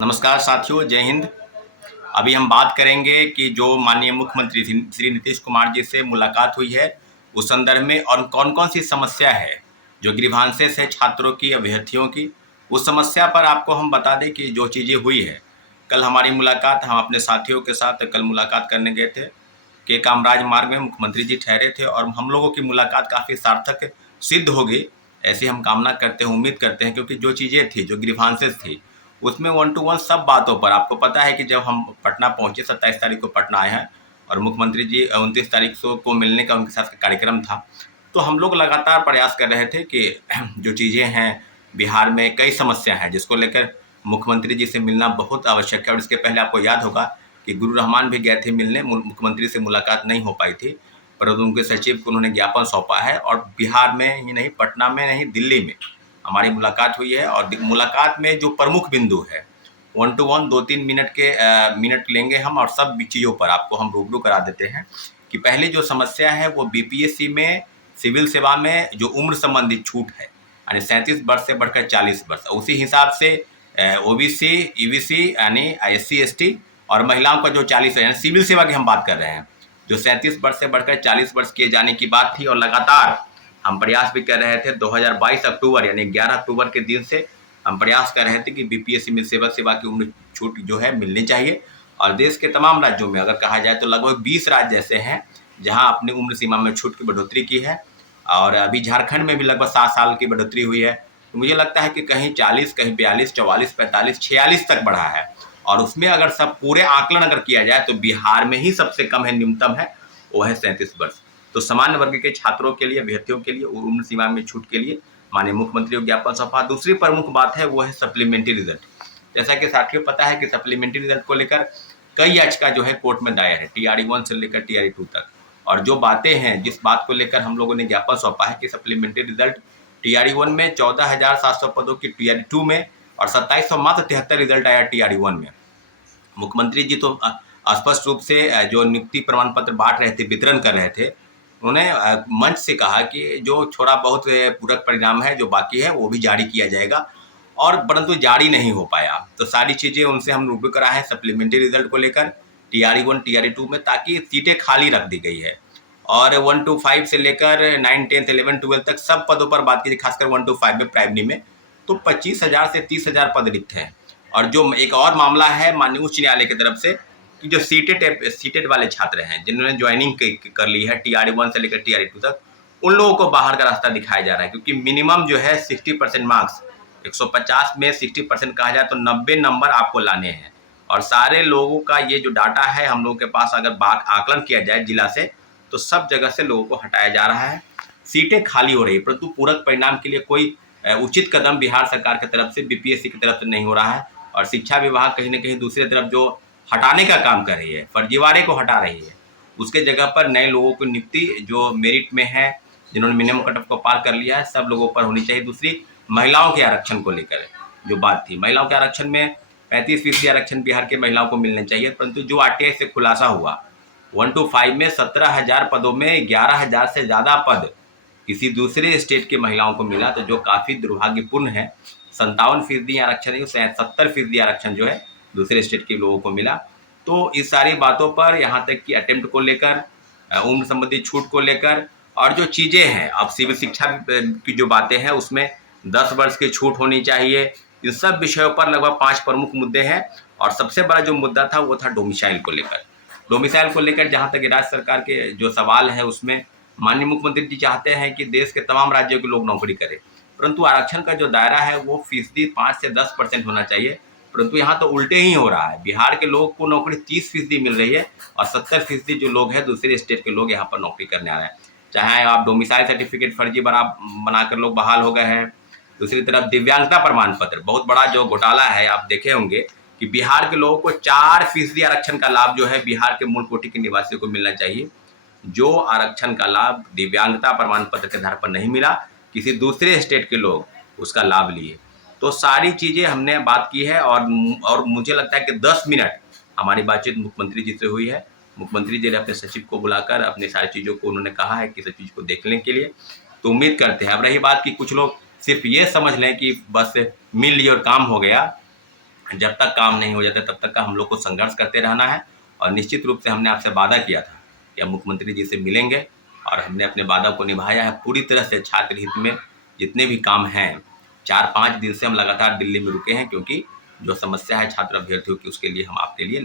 नमस्कार साथियों, जय हिंद। अभी हम बात करेंगे कि जो माननीय मुख्यमंत्री श्री नीतीश कुमार जी से मुलाकात हुई है उस संदर्भ में और कौन-कौन सी समस्या है जो ग्रीवांसेस है छात्रों की, अभ्यर्थियों की। उस समस्या पर आपको हम बता दें कि जो चीज़ें हुई है, कल हमारी मुलाकात हम अपने साथियों के साथ कल मुलाकात करने गए थे। के कामराज मार्ग में मुख्यमंत्री जी ठहरे थे और हम लोगों की मुलाकात काफ़ी सार्थक सिद्ध हो गई, ऐसी हम कामना करते हैं, उम्मीद करते हैं, क्योंकि जो चीज़ें थी, जो ग्रीवांसेस थी, उसमें वन टू वन सब बातों पर आपको पता है कि जब हम पटना पहुंचे 27 तारीख को पटना आए हैं और मुख्यमंत्री जी 29 तारीख को मिलने का उनके साथ कार्यक्रम था। तो हम लोग लगातार प्रयास कर रहे थे कि जो चीज़ें हैं बिहार में कई समस्या हैं जिसको लेकर मुख्यमंत्री जी से मिलना बहुत आवश्यक है। और इसके पहले आपको याद होगा कि गुरु रहमान भी गए थे मिलने, मुख्यमंत्री से मुलाकात नहीं हो पाई थी, परंतु उनके सचिव को उन्होंने ज्ञापन सौंपा है और बिहार में ही नहीं, पटना में नहीं, दिल्ली में हमारी मुलाकात हुई है। और मुलाकात में जो प्रमुख बिंदु है, वन टू वन 2-3 मिनट के मिनट लेंगे हम और सब चीज़ों पर आपको हम रूबरू करा देते हैं कि पहले जो समस्या है वो बीपीएससी में सिविल सेवा में जो उम्र संबंधित छूट है, यानी 37 वर्ष से बढ़कर 40 वर्ष, उसी हिसाब से ओबीसी, ईबीसी यानी एससी एसटी और महिलाओं का जो 40 है, यानी सिविल सेवा की हम बात कर रहे हैं, जो 37 वर्ष से बढ़कर 40 वर्ष किए जाने की बात थी। और लगातार हम प्रयास भी कर रहे थे। 2022 अक्टूबर यानी 11 अक्टूबर के दिन से हम प्रयास कर रहे थे कि बीपीएससी में सिविल सेवा की उम्र छूट जो है मिलनी चाहिए। और देश के तमाम राज्यों में अगर कहा जाए तो लगभग 20 राज्य ऐसे हैं जहां अपनी उम्र सीमा में छूट की बढ़ोतरी की है। और अभी झारखंड में भी लगभग 7 साल की बढ़ोतरी हुई है। तो मुझे लगता है कि कहीं 40, कहीं 42, 44, 45, 46 तक बढ़ा है। और उसमें अगर सब पूरे आकलन अगर किया जाए तो बिहार में ही सबसे कम है, न्यूनतम है, वो है 37 वर्ष। तो सामान्य वर्ग के छात्रों के लिए, अभ्यर्थियों के लिए उम्र सीमा में छूट के लिए माननीय मुख्यमंत्री को ज्ञापन सौंपा। दूसरी प्रमुख बात है वो है सप्लीमेंट्री रिजल्ट। जैसा कि साथियों पता है कि सप्लीमेंट्री रिजल्ट को लेकर कई याचिका जो है कोर्ट में दायर है, टीआरई 1 से लेकर टीआरई 2 तक। और जो बातें हैं, जिस बात को लेकर हम लोगों ने ज्ञापन सौंपा है कि सप्लीमेंट्री रिजल्ट टीआरई 1 में 14,700 पदों की, टीआरई 2 में और 2700 मात्र 73 रिजल्ट आया टीआरई 1 में। मुख्यमंत्री जी तो स्पष्ट रूप से जो नियुक्ति प्रमाण पत्र बांट रहे थे, वितरण कर रहे थे, उन्होंने मंच से कहा कि जो थोड़ा बहुत पूरक परिणाम है जो बाकी है वो भी जारी किया जाएगा, और परंतु जारी नहीं हो पाया। तो सारी चीज़ें उनसे हम रूबरू करा है सप्लीमेंट्री रिजल्ट को लेकर टीआरई 1, टीआरई 2 में, ताकि सीटें खाली रख दी गई है। और 1 to 5 से लेकर 9, 10, 11, 12 तक सब पदों पर बात कीजिए, खासकर 1 to 5 में प्राइमरी में तो 25,000 से 30,000 पद रिक्त हैं। और जो एक और मामला है माननीय उच्च न्यायालय की तरफ से कि जो सीटेड वाले छात्र हैं जिन्होंने ज्वाइनिंग कर ली है टीआरई 1 से लेकर टीआरई 2 तक, उन लोगों को बाहर का रास्ता दिखाया जा रहा है, क्योंकि मिनिमम जो है 60% मार्क्स, 150 में 60% कहा जाए तो 90 नंबर आपको लाने हैं। और सारे लोगों का ये जो डाटा है हम लोगों के पास, अगर आकलन किया जाए जिला से, तो सब जगह से लोगों को हटाया जा रहा है, सीटें खाली हो रही है, परंतु पूरक परिणाम के लिए कोई उचित कदम बिहार सरकार की तरफ से, बीपीएससी की तरफ से नहीं हो रहा है। और शिक्षा विभाग कहीं न कहीं दूसरी तरफ जो हटाने का काम कर रही है, फर्जीवाड़े को हटा रही है, उसके जगह पर नए लोगों की नियुक्ति जो मेरिट में है, जिन्होंने मिनिमम कट ऑफ को पार कर लिया है, सब लोगों पर होनी चाहिए। दूसरी, महिलाओं के आरक्षण को लेकर जो बात थी, महिलाओं के आरक्षण में 35% आरक्षण बिहार के महिलाओं को मिलने चाहिए, परंतु जो आरटीआई से खुलासा हुआ 1 to 5 में 17,000 पदों में 11,000 से ज़्यादा पद किसी दूसरे स्टेट की महिलाओं को मिला, तो जो काफ़ी दुर्भाग्यपूर्ण है। 57% आरक्षण, 70% आरक्षण जो है दूसरे स्टेट के लोगों को मिला। तो इस सारी बातों पर, यहाँ तक कि अटेम्प्ट को लेकर, उम्र संबंधी छूट को लेकर, और जो चीज़ें हैं, अब सिविल शिक्षा की जो बातें हैं उसमें 10 वर्ष की छूट होनी चाहिए। इन सब विषयों पर लगभग 5 प्रमुख मुद्दे हैं। और सबसे बड़ा जो मुद्दा था वो था डोमिसाइल को लेकर। डोमिसाइल को लेकर जहाँ तक राज्य सरकार के जो सवाल है उसमें माननीय मुख्यमंत्री जी चाहते हैं कि देश के तमाम राज्यों के लोग नौकरी करें, परंतु आरक्षण का जो दायरा है वो फीसदी 5 से 10% होना चाहिए। परंतु यहाँ तो उल्टे ही हो रहा है, बिहार के लोग को नौकरी 30% मिल रही है और 70% जो लोग हैं दूसरे स्टेट के लोग यहाँ पर नौकरी करने आ रहे हैं। चाहे आप डोमिसाइल सर्टिफिकेट फर्जी बनाकर लोग बहाल हो गए हैं। दूसरी तरफ दिव्यांगता प्रमाण पत्र, बहुत बड़ा जो घोटाला है, आप देखे होंगे कि बिहार के लोगों को 4% आरक्षण का लाभ जो है बिहार के मूल कोटि के निवासियों को मिलना चाहिए। जो आरक्षण का लाभ दिव्यांगता प्रमाण पत्र के आधार पर नहीं मिला, किसी दूसरे स्टेट के लोग उसका लाभ लिए। तो सारी चीज़ें हमने बात की है। और मुझे लगता है कि 10 मिनट हमारी बातचीत मुख्यमंत्री जी से हुई है। मुख्यमंत्री जी ने अपने सचिव को बुलाकर अपनी सारी चीज़ों को उन्होंने कहा है कि सब चीज़ को देखने के लिए। तो उम्मीद करते हैं। अब रही बात कि कुछ लोग सिर्फ ये समझ लें कि बस मिल लिए और काम हो गया, जब तक काम नहीं हो जाता तब तक का हम लोग को संघर्ष करते रहना है। और निश्चित रूप से हमने आपसे वादा किया था कि हम मुख्यमंत्री जी से मिलेंगे और हमने अपने वादा को निभाया है पूरी तरह से। छात्र हित में जितने भी काम हैं, 4-5 दिन से हम लगातार दिल्ली में रुके हैं, क्योंकि जो समस्या है छात्र अभ्यर्थियों की, उसके लिए हम आपके लिए